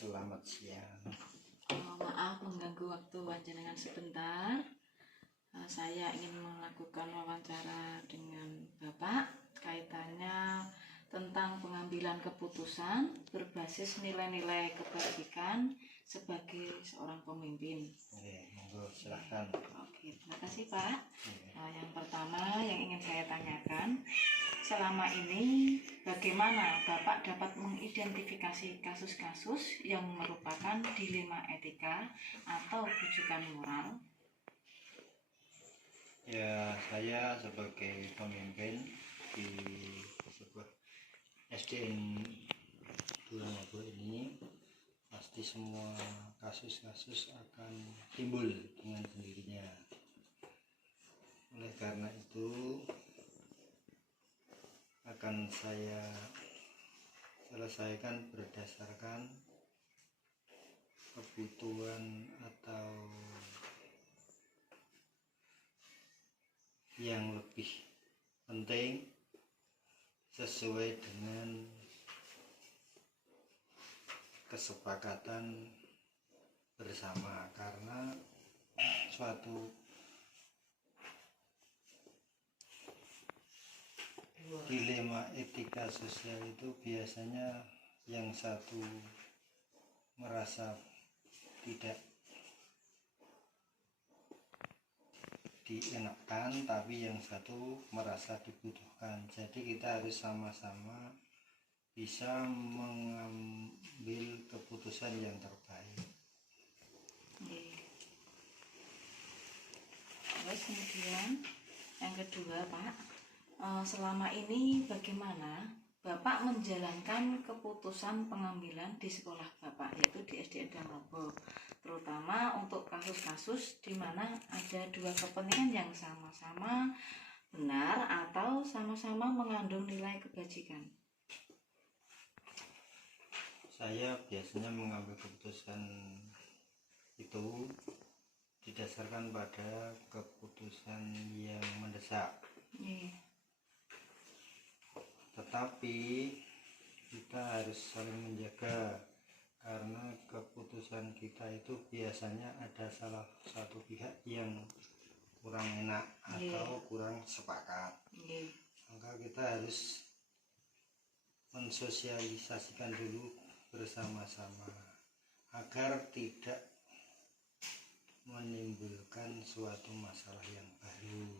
Selamat siang. Maaf mengganggu waktu panjenengan sebentar. Saya ingin melakukan wawancara dengan Bapak kaitannya tentang pengambilan keputusan berbasis nilai-nilai kebajikan sebagai seorang pemimpin. Oke, monggo silahkan. Oke, terima kasih Pak. Yang pertama yang ingin saya tanyakan, selama ini bagaimana Bapak dapat mengidentifikasi kasus-kasus yang merupakan dilema etika atau rujukan moral? Ya, saya sebagai pemimpin di sebuah SDN Durango ini, pasti semua kasus-kasus akan timbul dengan sendirinya. Oleh karena itu akan saya selesaikan berdasarkan kebutuhan atau yang lebih penting sesuai dengan kesepakatan bersama, karena suatu dilema etika sosial itu biasanya yang satu merasa tidak dienakkan tapi yang satu merasa dibutuhkan. Jadi kita harus sama-sama bisa mengambil keputusan yang terbaik. Terus kemudian yang kedua Pak, selama ini bagaimana Bapak menjalankan keputusan pengambilan di sekolah Bapak, yaitu di SDN Durango, terutama untuk kasus-kasus di mana ada dua kepentingan yang sama-sama benar atau sama-sama mengandung nilai kebajikan? Saya biasanya mengambil keputusan itu didasarkan pada keputusan yang mendesak. Tetapi kita harus saling menjaga, karena keputusan kita itu biasanya ada salah satu pihak yang kurang enak atau kurang sepakat. Maka kita harus mensosialisasikan dulu bersama-sama agar tidak menimbulkan suatu masalah yang baru.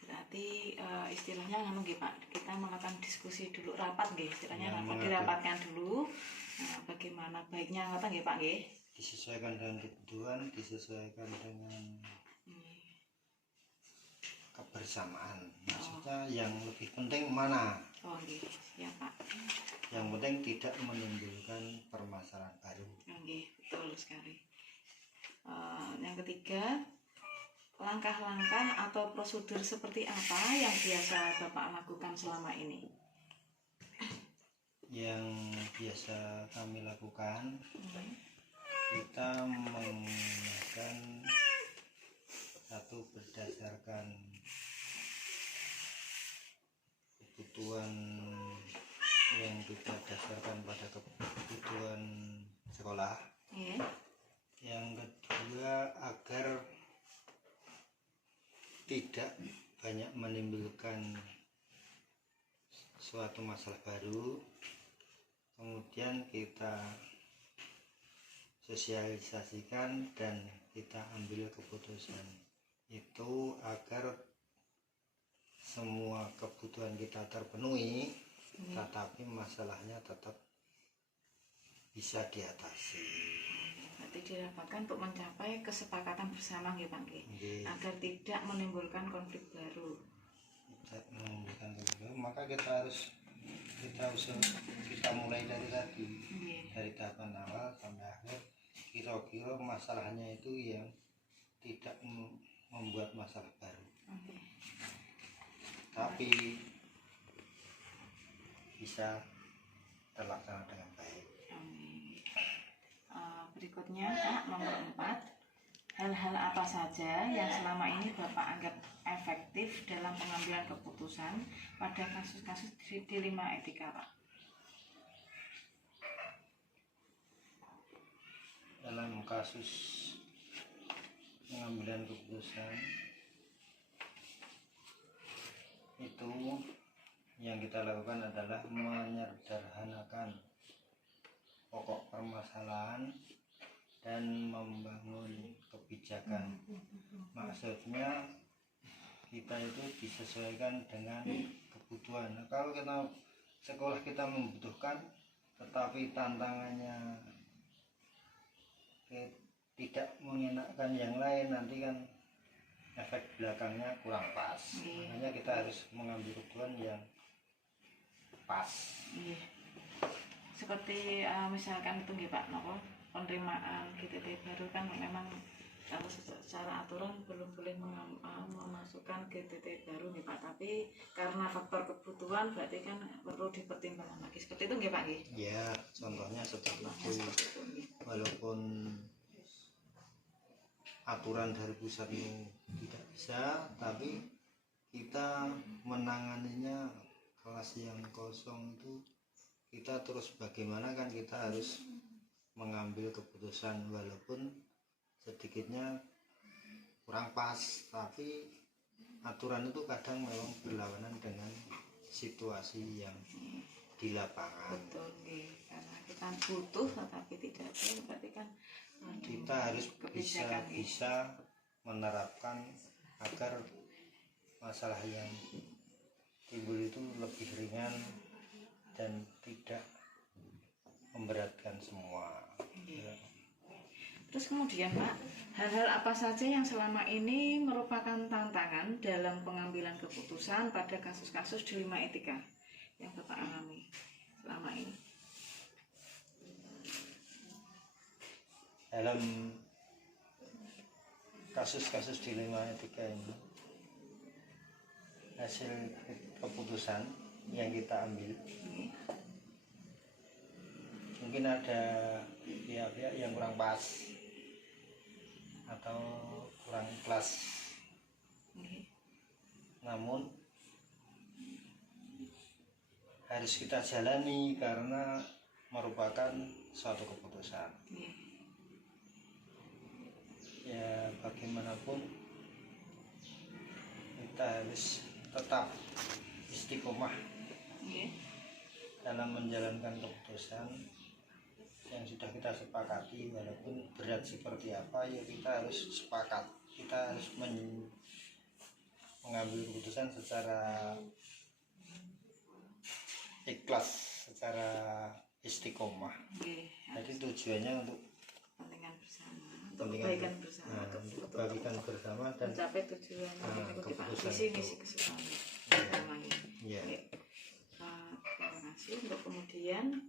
Berarti istilahnya nganu nggih Pak, kita melakukan diskusi dulu, rapat nggih, istilahnya rapat dirapatkan dulu. Bagaimana baiknya ngoten nggih Pak nggih? Disesuaikan dengan kebutuhan, disesuaikan dengan kebersamaan. Maksudnya yang lebih penting mana? Oh nggih, siap Pak. Yang penting tidak menimbulkan permasalahan baru. Nggih, betul sekali. Yang ketiga, langkah-langkah atau prosedur seperti apa yang biasa Bapak lakukan selama ini? Yang biasa kami lakukan, kita menggunakan satu berdasarkan kebutuhan yang kita dasarkan pada kebutuhan sekolah. Yang kedua, agar tidak banyak menimbulkan suatu masalah baru, kemudian kita sosialisasikan dan kita ambil keputusan itu agar semua kebutuhan kita terpenuhi, tetapi masalahnya tetap bisa diatasi. Berarti dirapatkan untuk mencapai kesepakatan bersama nggih Pak nggih, agar tidak menimbulkan konflik baru. Tidak menimbulkan konflik baru, maka kita mulai dari tadi, dari tahapan awal sampai akhir, kira-kira masalahnya itu yang tidak membuat masalah baru, tapi bisa terlaksana dengan baik. Berikutnya Pak, nomor 4, hal-hal apa saja yang selama ini Bapak anggap efektif dalam pengambilan keputusan pada kasus-kasus dilema etika Pak? kasus pengambilan keputusan itu yang kita lakukan adalah menyederhanakan pokok permasalahan dan membangun kebijakan. Maksudnya kita itu disesuaikan dengan kebutuhan. Nah, kalau kita sekolah kita membutuhkan tetapi tantangannya tidak mengenakan yang lain, nanti kan efek belakangnya kurang pas. Makanya kita harus mengambil kebutuhan yang pas. Seperti misalkan itu nggih Pak, penerimaan GTT baru kan memang kalau secara aturan belum boleh memasukkan GTT baru nih Pak, tapi karena faktor kebutuhan berarti kan perlu dipertimbangkan lagi. Seperti itu nggih Pak nggih? Ya, contohnya seperti itu. Walaupun aturan dari pusat itu tidak bisa, tapi kita menanganinya kelas yang kosong itu kita terus bagaimana kan kita harus mengambil keputusan walaupun sedikitnya kurang pas, tapi aturan itu kadang memang berlawanan dengan situasi yang di lapangan. Betul nih, karena kita butuh tetapi tidak boleh, berarti kan kita harus bisa menerapkan agar masalah yang timbul itu lebih ringan dan tidak memberatkan semua. Terus kemudian Pak, hal-hal apa saja yang selama ini merupakan tantangan dalam pengambilan keputusan pada kasus-kasus dilema etika yang Bapak alami selama ini? Dalam kasus-kasus dilema etika ini, hasil keputusan yang kita ambil mungkin ada pihak-pihak yang kurang pas atau kurang ikhlas. Namun harus kita jalani karena merupakan suatu keputusan. Ya bagaimanapun kita harus tetap istiqomah dalam menjalankan keputusan yang sudah kita sepakati, walaupun berat seperti apa ya kita harus sepakat, kita harus mengambil keputusan secara ikhlas, secara istiqomah. Jadi tujuannya untuk kepentingan bersama, untuk kebaikan bersama, untuk kebaikan bersama dan mencapai tujuan keputusan misi kesukaan bersama ini. Terima kasih. Untuk kemudian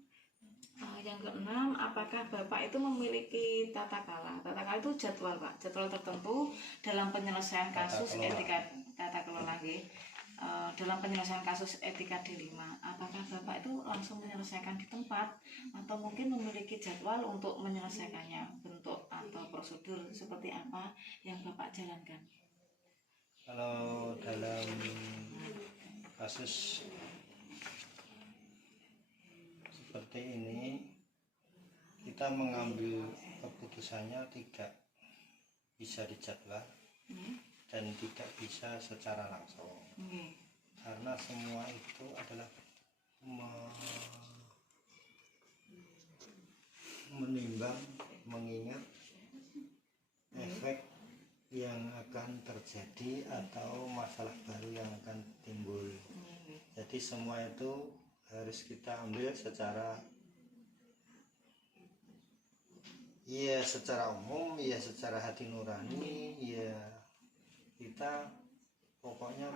yang keenam, apakah Bapak itu memiliki tata kelola? Tata kelola itu jadwal Pak, jadwal tertentu dalam penyelesaian kasus etika tata kelola dalam penyelesaian kasus etika D5. Apakah Bapak itu langsung menyelesaikan di tempat atau mungkin memiliki jadwal untuk menyelesaikannya, bentuk atau prosedur seperti apa yang Bapak jalankan? Kalau dalam kasus seperti ini kita mengambil keputusannya tidak bisa dijadwal dan tidak bisa secara langsung karena semua itu adalah menimbang, mengingat efek yang akan terjadi atau masalah baru yang akan timbul. Jadi semua itu harus kita ambil secara secara umum, secara hati nurani, kita pokoknya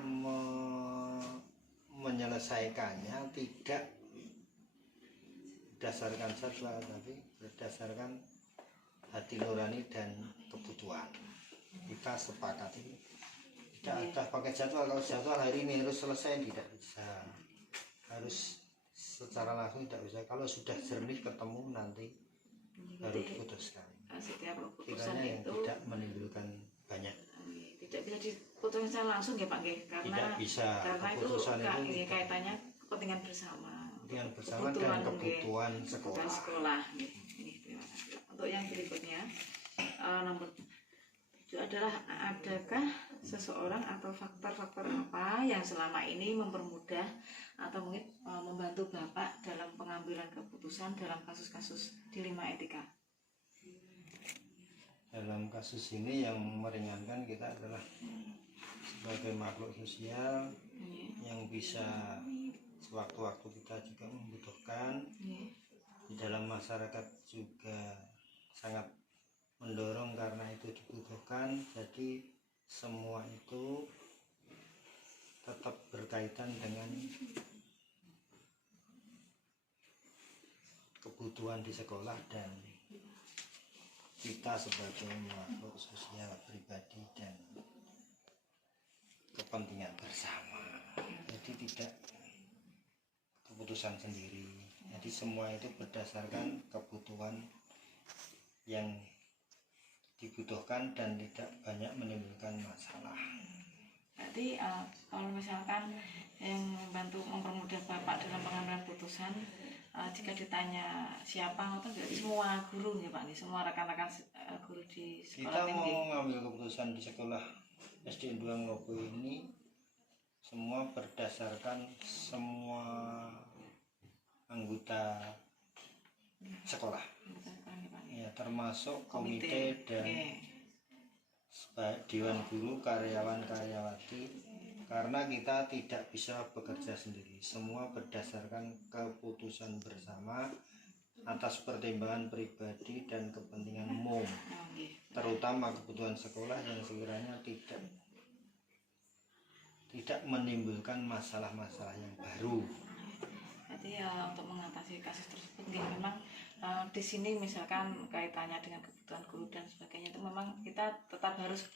menyelesaikannya tidak berdasarkan jadwal tapi berdasarkan hati nurani dan kebutuhan. Kita sepakati tidak ada pakai jadwal, kalau jadwal hari ini harus selesai tidak bisa, harus secara langsung tidak bisa. Kalau sudah jernih ketemu nanti baru diputuskan. Setiap keputusan kiranya yang itu tidak menimbulkan banyak, tidak bisa diputuskan secara langsung ya Pak, karena tidak bisa. Karena Keputusan itu kaitannya kepentingan bersama, kepentingan bersama dan kebutuhan sekolah. Terima kasih. Untuk yang berikutnya nomor 7 adalah adakah seseorang atau faktor-faktor apa yang selama ini mempermudah atau mungkin membantu Bapak dalam pengambilan keputusan dalam kasus-kasus dilema etika? Dalam kasus ini yang meringankan kita adalah sebagai makhluk sosial yang bisa sewaktu-waktu kita juga membutuhkan. Di dalam masyarakat juga sangat mendorong karena itu dibutuhkan, jadi semua itu tetap berkaitan dengan kebutuhan di sekolah dan kita sebagai makhluk sosial pribadi dan kepentingan bersama, jadi tidak keputusan sendiri. Jadi semua itu berdasarkan kebutuhan yang dibutuhkan dan tidak banyak menimbulkan masalah. Berarti kalau misalkan yang membantu mempermudah Bapak dalam pengambilan putusan, jika ditanya siapa atau enggak, semua guru ya Pak, nih semua rekan-rekan guru di sekolah Kita mau ngambil keputusan di sekolah SD 2 Nglopo ini semua berdasarkan semua anggota sekolah, ya, termasuk komite dan dewan guru, karyawan-karyawati, karena kita tidak bisa bekerja sendiri, semua berdasarkan keputusan bersama atas pertimbangan pribadi dan kepentingan umum, terutama kebutuhan sekolah yang sekiranya tidak menimbulkan masalah-masalah yang baru. Jadi untuk mengatasi kasus tersebut memang di sini misalkan kaitannya dengan kebutuhan guru dan sebagainya itu memang kita tetap harus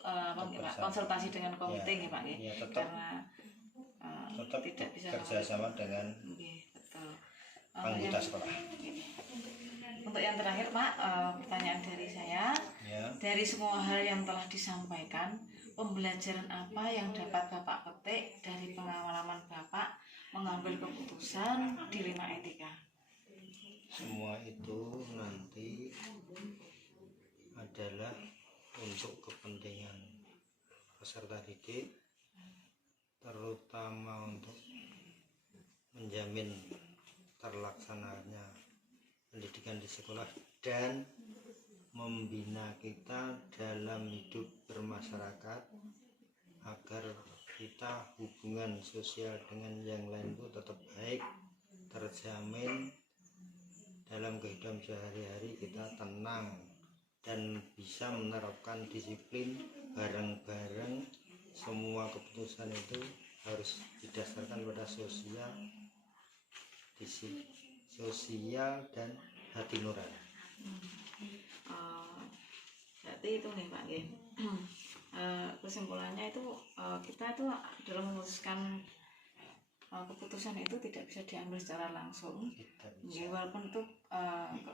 konsultasi dengan komite ya Pak, ya, karena tetap tidak bisa kerjasama dengan betul. anggota sekolah. Untuk yang terakhir Pak, pertanyaan dari saya, Ya. dari semua hal yang telah disampaikan, pembelajaran apa yang dapat Bapak petik dari pengalaman Bapak mengambil keputusan dilema etika? Semua itu nanti adalah untuk kepentingan peserta didik, terutama untuk menjamin terlaksananya pendidikan di sekolah dan membina kita dalam hidup bermasyarakat agar kita hubungan sosial dengan yang lain itu tetap baik, terjamin dalam kehidupan sehari-hari, kita tenang dan bisa menerapkan disiplin bareng-bareng. Semua keputusan itu harus didasarkan pada sosial dan hati nurani. Berarti itu nih Pak, kesimpulannya itu kita itu dalam memutuskan keputusan itu tidak bisa diambil secara langsung, walaupun itu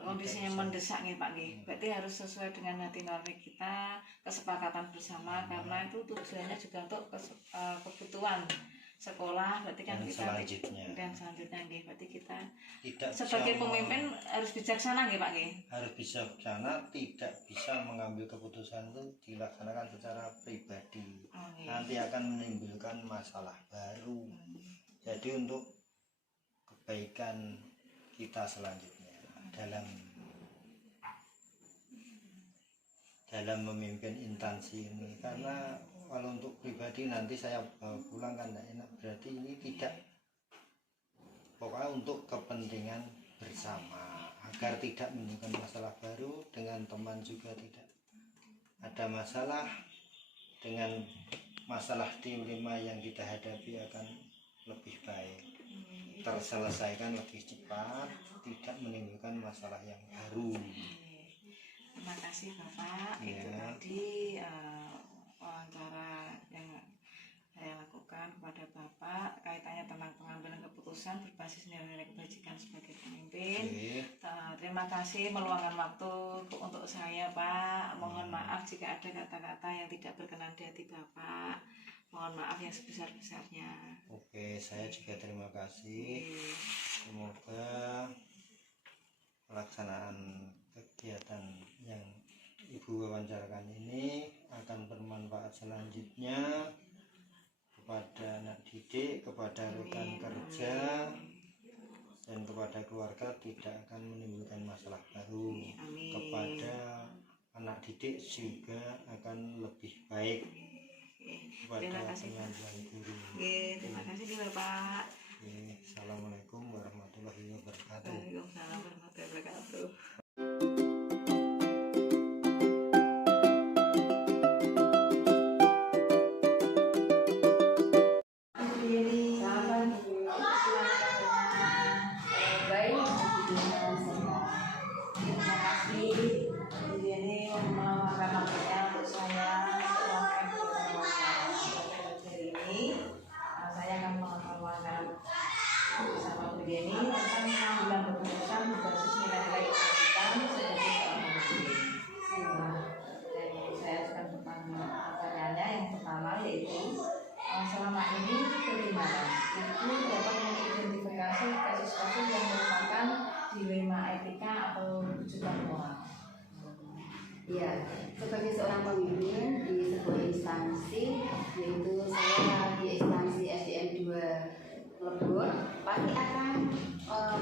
kondisinya mendesak nih Pak. Berarti harus sesuai dengan hati nurani kita, kesepakatan bersama, karena itu tujuannya juga untuk kebutuhan sekolah. Berarti kan kita selanjutnya berarti kita tidak sebagai pemimpin harus bijaksana Pak. Harus bijaksana, tidak bisa mengambil keputusan itu dilaksanakan secara pribadi. Nanti akan menimbulkan masalah baru. Jadi untuk kebaikan kita selanjutnya dalam memimpin instansi ini, karena kalau untuk pribadi nanti saya pulang kan tidak enak, berarti ini tidak, pokoknya untuk kepentingan bersama agar tidak menimbulkan masalah baru, dengan teman juga tidak ada masalah, dengan masalah dilema yang kita hadapi akan lebih baik, terselesaikan lebih cepat, tidak menimbulkan masalah yang baru. Terima kasih Bapak. Itu tadi wawancara yang saya lakukan kepada Bapak kaitannya tentang pengambilan keputusan berbasis nilai-nilai kebajikan sebagai pemimpin. Terima kasih meluangkan waktu untuk saya Pak. Mohon maaf jika ada kata-kata yang tidak berkenan di hati Bapak. Mohon maaf yang sebesar-besarnya. Oke, saya juga terima kasih. Semoga pelaksanaan kegiatan yang Ibu wawancarkan ini akan bermanfaat selanjutnya kepada anak didik, kepada rekan kerja, dan kepada keluarga, tidak akan menimbulkan masalah baru. Amin. Kepada anak didik juga akan lebih baik kepada Terima kasih. pengajar guru. Terima kasih Bapak. Assalamualaikum warahmatullahi wabarakatuh. Waalaikumsalam warahmatullahi wabarakatuh. Selama ini bagaimana Ibu dapat mengidentifikasi kasus-kasus yang merupakan dilema etika atau rujukan moral? Iya, sebagai seorang pemimpin di sebuah instansi, yaitu saya di instansi SDN 2 Lebur, pasti akan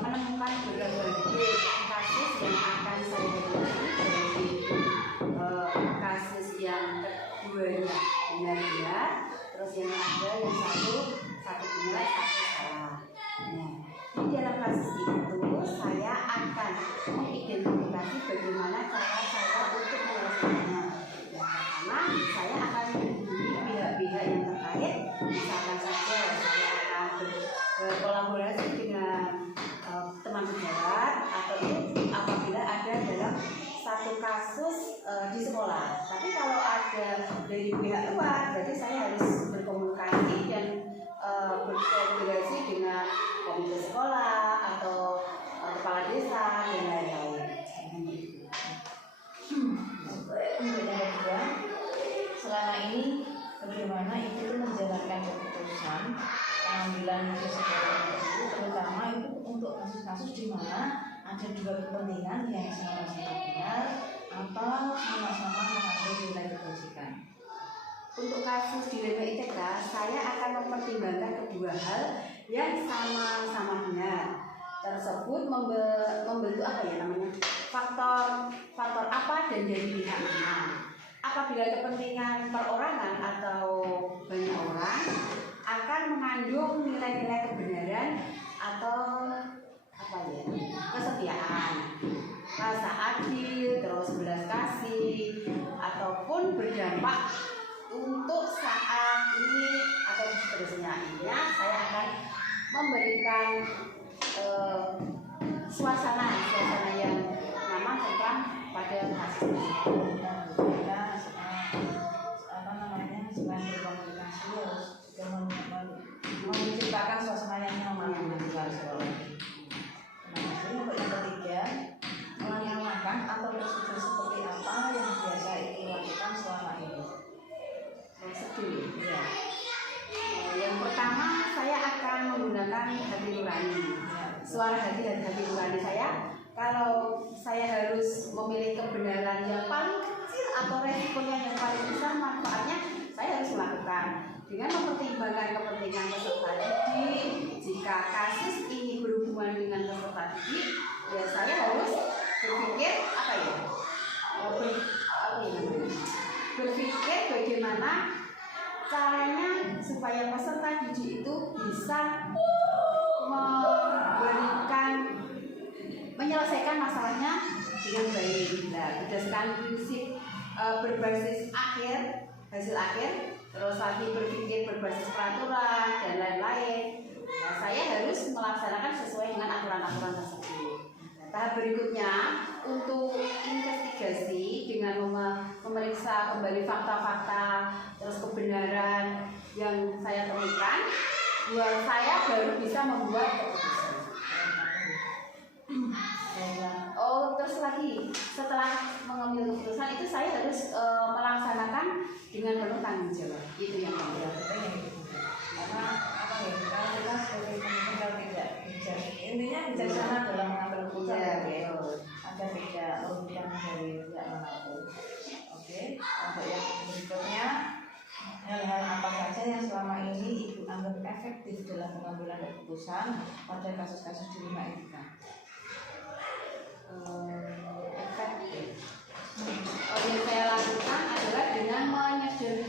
menemukan berbagai kasus yang akan saya hadapi, dari kasus yang keduanya benar-benar, terus yang ada yang satu benar, satu salah. Nah, di dalam kasus itu saya akan mengidentifikasi bagaimana cara saya untuk menyelesaikannya. Karena saya akan menghubungi pihak-pihak yang terkait, misalkan saja saya akan berkolaborasi dengan teman sejawat, atau itu apabila ada dalam satu kasus di sekolah. Tapi kalau ada dari pihak luar, berarti saya harus berkomunikasi dan berkolaborasi dengan komite sekolah atau kepala desa dan lain-lain. Untuk yang kedua, selama ini bagaimana Ibu menjalankan keputusan pengambilan di sekolah itu, terutama itu untuk kasus-kasus di mana ada dua kepentingan yang sama-sama benar atau sama-sama mengandung nilai kebajikan. Untuk kasus dilema ITK, saya akan mempertimbangkan kedua hal yang sama-sama benar. Tersebut membentuk faktor apa dan dari pihak mana. Apabila kepentingan perorangan atau banyak orang akan mengandung nilai-nilai kebenaran atau kesetiaan, rasa adil, terus belas kasih, ataupun berdampak untuk saat ini atau seterusnya. Intinya saya akan memberikan suasana yang nyaman tentang pada kasus tersebut. Selain berkomunikasi harus juga menciptakan suasana yang nyaman di luar sekolah. Untuk yang ketiga, menyamakan atau prosedur seperti apa yang biasa Ibu lakukan selama ini? Prosedur, ya. Yang pertama, saya akan menggunakan hati nurani. Suara hati nurani saya. Kalau saya harus memilih kebenaran yang paling kecil atau resikonya yang paling besar, manfaatnya saya harus melakukan dengan mempertimbangkan kepentingan peserta didik. Jika kasus ini berhubungan dengan peserta didik, ya saya harus berpikir berpikir bagaimana caranya supaya peserta didik itu bisa menyelesaikan masalahnya dengan baik. Nah, berdasarkan prinsip berbasis hasil akhir, terus lagi berpikir berbasis peraturan dan lain-lain. Nah, saya harus melaksanakan sesuai dengan aturan-aturan tersebut. Tahap berikutnya untuk investigasi dengan memeriksa kembali fakta-fakta terus kebenaran yang saya temukan, saya baru bisa membuat keputusan. Terus lagi setelah mengambil keputusan itu saya harus melaksanakan dengan penuh tanggung jawab. Itu yang kedua. Karena kalau kita sebagai pemimpin kalau tidak bijak, intinya bijaksana dalam mengambil keputusan, agar tidak merugikan dari pihak manapun. untuk yang berikutnya, hal-hal apa saja yang selama ini Ibu anggap efektif dalam pengambilan keputusan pada kasus-kasus di rumah etika? Efektif. Yang saya lakukan adalah dengan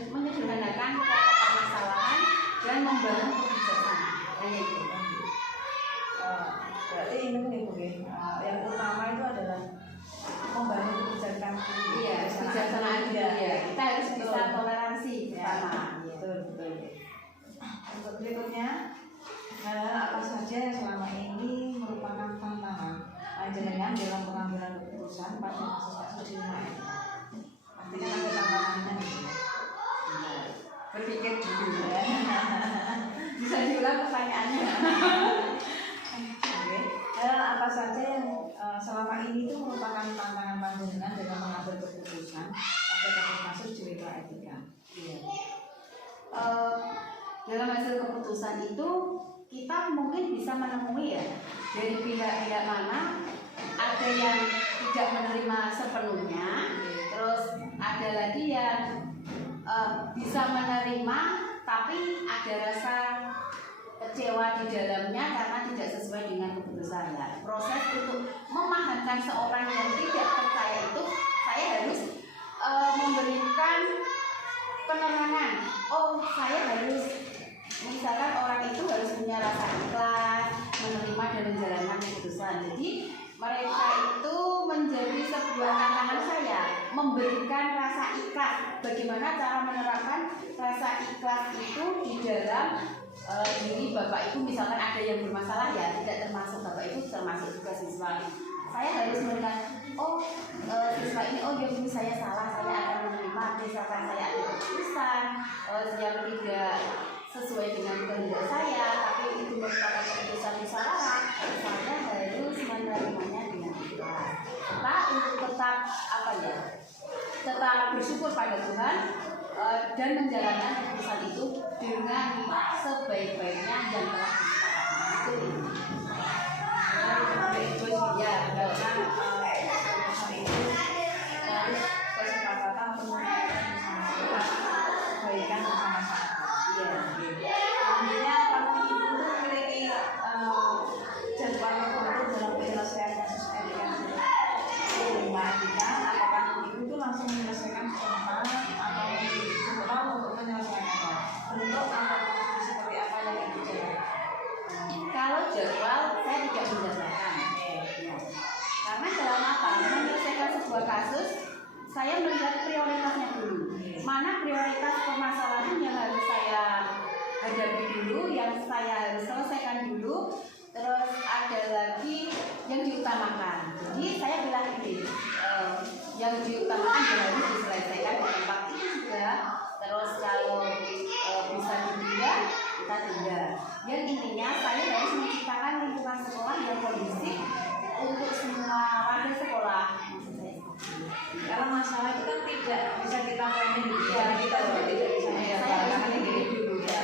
menyederhanakan pokok permasalahan dan membangun kebijakan. Hanya itu. Berarti ini Bu, yang utama itu adalah membangun kebijakan. Iya, kebijaksanaan ya. kita harus bisa toleransi pertama. Betul. Untuk berikutnya, hal-hal apa saja yang selama ini merupakan tantangan jenengan dalam pengambilan keputusan pada kasus-kasus di rumah etika? Artinya ada tantangannya gitu. Berpikir dulu. Bisa diulang pertanyaannya. Oke. Hal apa saja yang selama ini itu merupakan tantangan panjenengan dalam mengambil keputusan pada kasus-kasus di rumah etika? Iya. Dalam hasil keputusan itu kita mungkin bisa menemui ya dari pihak-pihak mana ada yang tidak menerima sepenuhnya, terus ada lagi yang bisa menerima tapi ada rasa kecewa di dalamnya karena tidak sesuai dengan keputusan. Ya, proses untuk memahamkan seorang yang tidak percaya itu saya harus memberikan penerangan. Oh, saya harus, misalkan orang itu harus punya rasa ikhlas menerima dan menjalankan keputusan. Jadi mereka itu menjadi sebuah tantangan saya memberikan rasa ikhlas. Bagaimana cara menerapkan rasa ikhlas itu di dalam diri Bapak Ibu, misalkan ada yang bermasalah ya tidak termasuk Bapak Ibu, termasuk juga siswa. Saya harus memberikan, oh siswa ini, oh ya ini saya salah, saya akan menerima, misalkan saya ada keputusan yang tidak sesuai dengan kehendak saya, tapi itu merupakan keputusan musyawarah, saya harus menerimanya dengan ikhlas. Nah, untuk tetap tetap bersyukur pada Tuhan dan menjalankan keputusan itu dengan sebaik-baiknya yang telah disepakati. Itu ya, karena keputusan itu harus kesepakatan untuk kebaikan bersama-sama. Iya. Artinya kalau ibu memiliki jadwal tertentu dalam penyelesaian kasus etika di rumah etika, apakah ibu itu langsung menyelesaikan sementara atau sementara untuk menyelesaikan bentuk atau seperti apa yang ibu jalankan? Kalau jadwal saya tidak menjadwalkan. Ya. Karena dalam apa? Menyelesaikan sebuah kasus, saya melihat prioritasnya dulu. Mana prioritas permasalahan yang harus saya hadapi dulu, yang saya harus selesaikan dulu, terus ada lagi yang diutamakan. Jadi saya bilang ini, yang diutamakan yang harus diselesaikan di tempat itu juga. Terus kalau bisa ditunda, kita tunda. Yang intinya saya harus menciptakan lingkungan sekolah yang kondusif untuk semua warga sekolah. Karena masalah itu kan tidak bisa kita planning gitu ya, kita juga tidak bisa menyelesaikan ini dulu ya.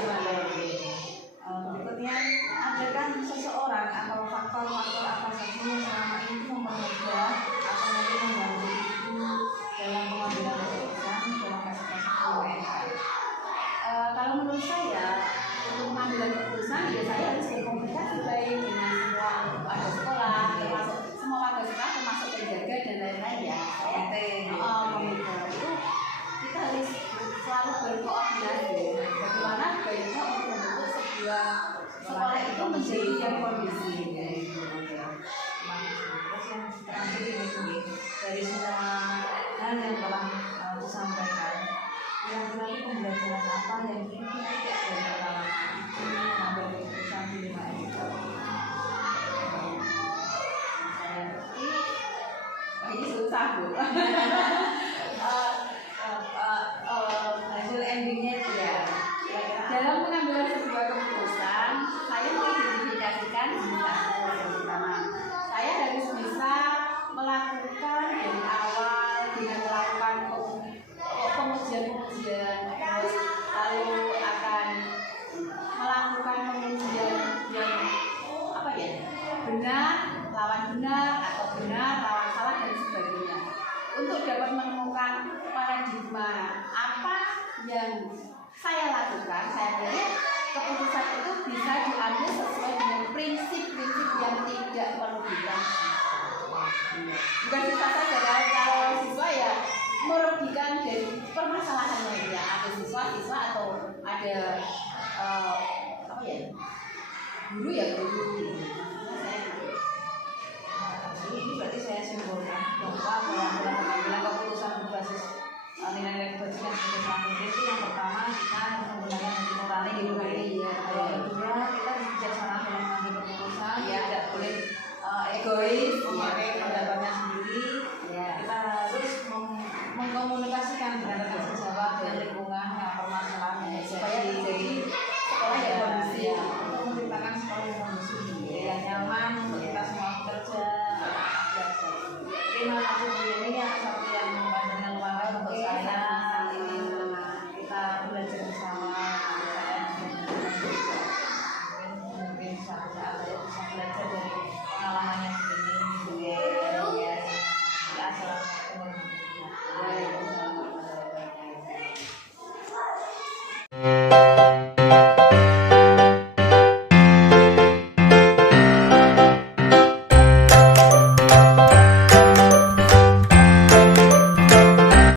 Berikutnya, adakah seseorang atau faktor-faktor apa saja yang selama ini mempermudah atau mungkin membantu ibu dalam pengambilan keputusan dalam kasus-kasus UMK? Kalau menurut saya untuk pengambilan keputusan ya saya harus berkomunikasi baik dengan semua warga sekolah, termasuk semua warga sekolah, termasuk penjaga dan lain-lain ya. Komunikasi itu kita harus selalu berkoordinasi. Bagaimana baiknya untuk membentuk sebuah sekolah itu menjadi yang kondusif. Terus yang terakhir ini dari semua hal yang telah disampaikan, kira-kira pembelajaran apa yang ibu tidak dari pengalaman ibu mengambil keputusan di rumah etika? Ini susah Bu. Hasil endingnya itu ya. Dalam pengambilan sebuah keputusan, saya mengidentifikasikan yang pertama, saya harus bisa melakukan dari awal dengan melakukan pengujian-pengujian, terus lalu akan melakukan pengujian yang benar lawan benar atau benar lawan salah dan sebagainya untuk dapat menemukan yang saya lakukan, saya lihat keputusan itu bisa diambil sesuai dengan prinsip-prinsip yang tidak merugikan siswa. Bukan siswa saja, kalau siswa ya merugikan dari permasalahannya ya, ada siswa atau ada apa ya, guru ya guru. Ini berarti saya simpulkan bahwa dalam pengambilan keputusan berbasis nilai-nilai kebajikan sebagai selanjutnya itu yang pertama kita menggunakan hati nurani gitu kan ini. Yang kedua kita bijaksana dalam mengambil keputusan, tidak boleh egois memakai pendapatnya sendiri. Kita harus mengkomunikasikan dengan teman sejawat dan lingkungan permasalahan supaya terjadi sekolah yang kondusif, untuk menciptakan sekolah yang kondusif yang nyaman untuk kita semua bekerja. Terima kasih.